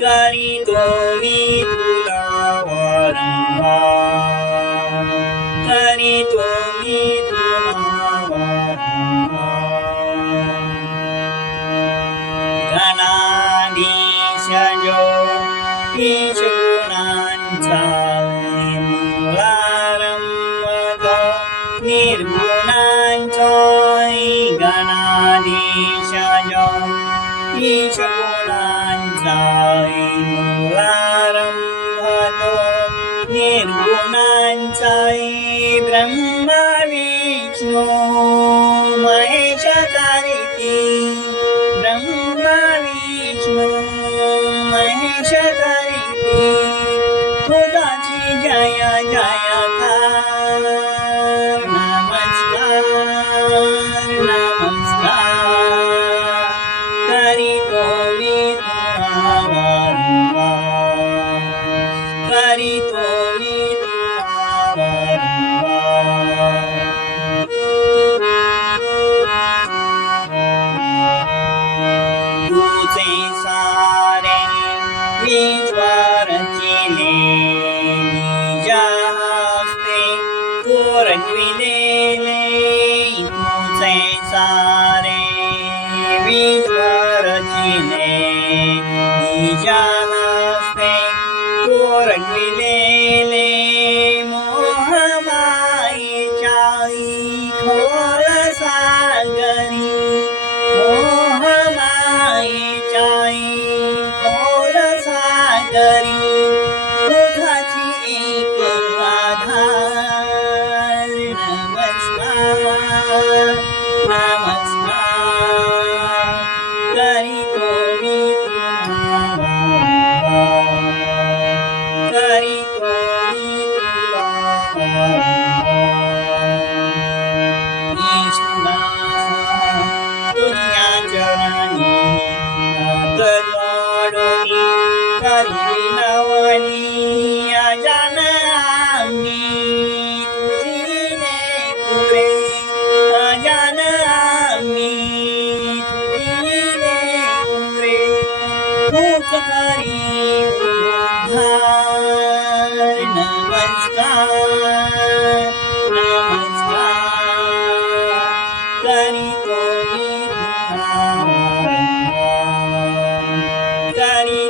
करीतो मी तुला वारंवार, करीतो मी तुला वारंवार. गणाधीश जो ईश गुणांचा मूलारंभ निर्गुणांचा, गणाधीश जो ईश गुणांचा मूलारंभ निर्गुणांचा, ब्रह्मा विष्णू महेश करीती, ब्रह्मा विष्णू महेश करीती, तुझाची जय जयकार. नमस्कार नमस्कार करीतो मी तुला वारंवार, करीतो मी तुला वारंवार. तुझे सारे विश्व रचिले, निजा हस्ते कोरविलेले, तुझे सारे विश्व रचिले, निजा हस्ते कोरविलेले, मोहमायेच्या खोल सागरी, मोहमायेच्या खोल सागरी, तुझाची एक आधार. नमस्कार नमस्कार करीतो मी तुला वारंवार, करीतो मी तुला वारंवार. तुझ्या चरणी नाथ जोडूनी करी विनवणी, अजान आम्ही तुझी लेकरे, अजान आम्ही तुझी लेकरे, तूच करी उद्धार. नमस्कार नमस्कार करीतो मी तुला वारंवार, करी